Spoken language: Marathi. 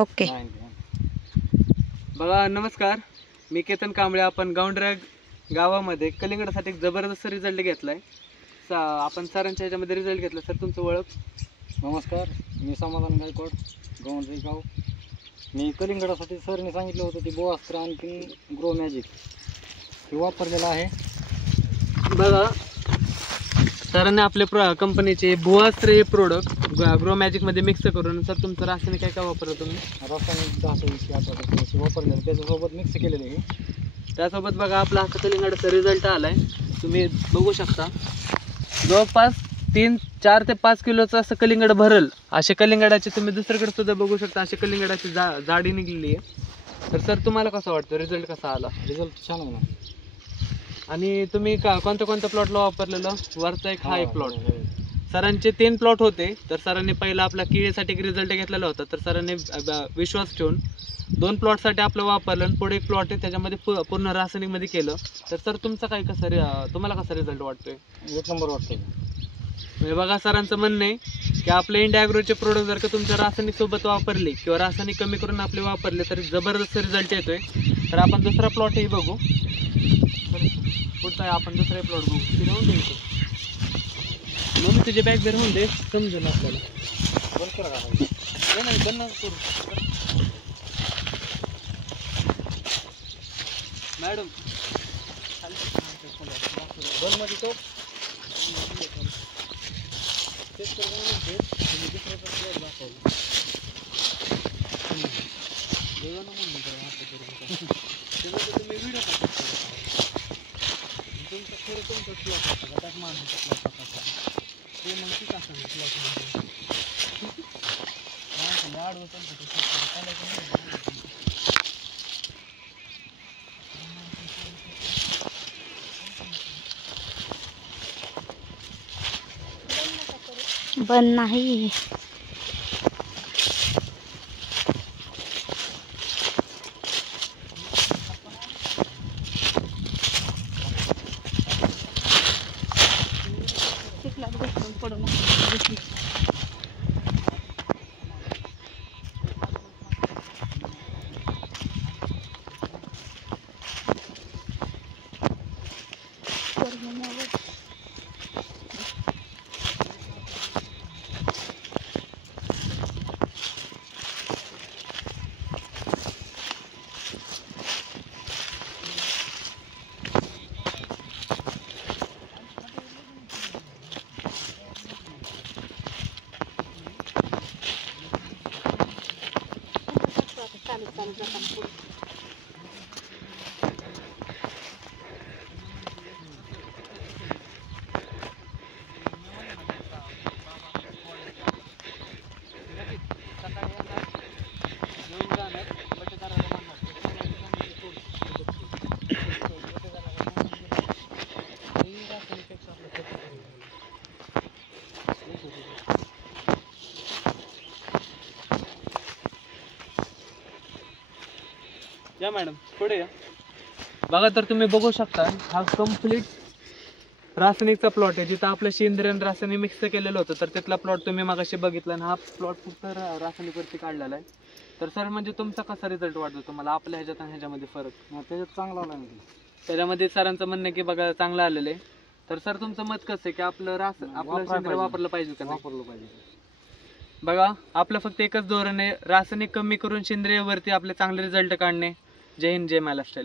ओके. बघा नमस्कार, मी केतन कांबळे. आपण गावंडऱ्या गावामध्ये कलिंगडासाठी एक जबरदस्त रिझल्ट घेतलाय. आपण सरांच्या ह्याच्यामध्ये रिझल्ट घेतला. सर तुमचं ओळख? नमस्कार, मी समाधान गायकवाड, गावंडरी गाव. मी कलिंगडासाठी सरने सांगितलं होतं ते बोआस्त्र आणखी ग्रो मॅजिक हे वापरलेलं आहे. बघा सरांनी आपले कंपनीचे बोआस्त्र हे प्रोडक्ट ग्रो मॅजिकमध्ये मिक्स करून, सर तुमचं रासायनिक काय काय वापरलं तुम्ही? रासायनिक 10-20 वापरलेलं, त्याच्यासोबत मिक्स केलेलं आहे. त्यासोबत बघा आपला हा कलिंगडाचा रिझल्ट आलाय, तुम्ही बघू शकता. जवळपास 4 ते 5 किलोचं असं कलिंगड भरल. असे कलिंगडाचे तुम्ही दुसरीकडे सुद्धा बघू शकता, असे कलिंगडाची जाडी निघलेली आहे. तर सर तुम्हाला कसं वाटतं, रिझल्ट कसा आला? रिझल्ट छान आहे ना. आणि तुम्ही कोणत्या प्लॉटला वापरलेलं? वरचा एक हा एक प्लॉट. सरांचे 3 प्लॉट होते. तर सरांनी पहिला आपला किडीसाठी एक रिझल्ट घेतलेला होता. तर सरांनी विश्वास ठेवून 2 प्लॉटसाठी आपलं वापरलं आणि पुढे एक प्लॉट आहे त्याच्यामध्ये पूर्ण रासायनिकमध्ये केलं. तर सर तुमचा तुम्हाला कसा रिझल्ट वाटतोय? एक नंबर वाटतोय. म्हणजे बघा सरांचं म्हणणं आहे की आपले इंडिया ॲग्रोचे प्रोडक्ट जर का तुमच्या रासायनिक सोबत वापरले किंवा रासायनिक कमी करून आपले वापरले तर जबरदस्त रिझल्ट येतोय. तर आपण दुसरा प्लॉटही बघू. पुढचा आपण दुसरा प्लॉट बघू. ते राहून द्यायचं मग तुझे बॅग बेर होऊन दे, समजेल आपल्याला. बंद करा का? नाही बंद करू मॅडम. बंद मध्ये तो तुम्ही व्हिडिओ बंद नाही. या मॅडम पुढे या. बघा तर तुम्ही बघू शकता हा कम्प्लीट रासायनिकचा प्लॉट आहे, जिथं आपलं सेंद्रिय आणि रासायनिक मिक्स केलेलं होतं. तर तिथला प्लॉट तुम्ही मागाशी बघितला आणि हा प्लॉट फक्त रासायनिकवरती काढलेला आहे. तर सर म्हणजे तुमचा कसा रिझल्ट वाटतो तुम्हाला आपल्या ह्याच्यात आणि ह्याच्यामध्ये फरक? त्याच्यात चांगला आला नाही. त्याच्यामध्ये सरांचं म्हणणं की बघा चांगलं आलेलं आहे. तर सर तुमचं मत कसं आहे की आपलं सेंद्रिय वापरलं पाहिजे का? वापरलं पाहिजे. बघा आपलं फक्त एकच धोरण आहे, रासायनिक कमी करून सेंद्रियवरती आपले चांगले रिझल्ट काढणे. जय हिंद, जय महाराष्ट्र.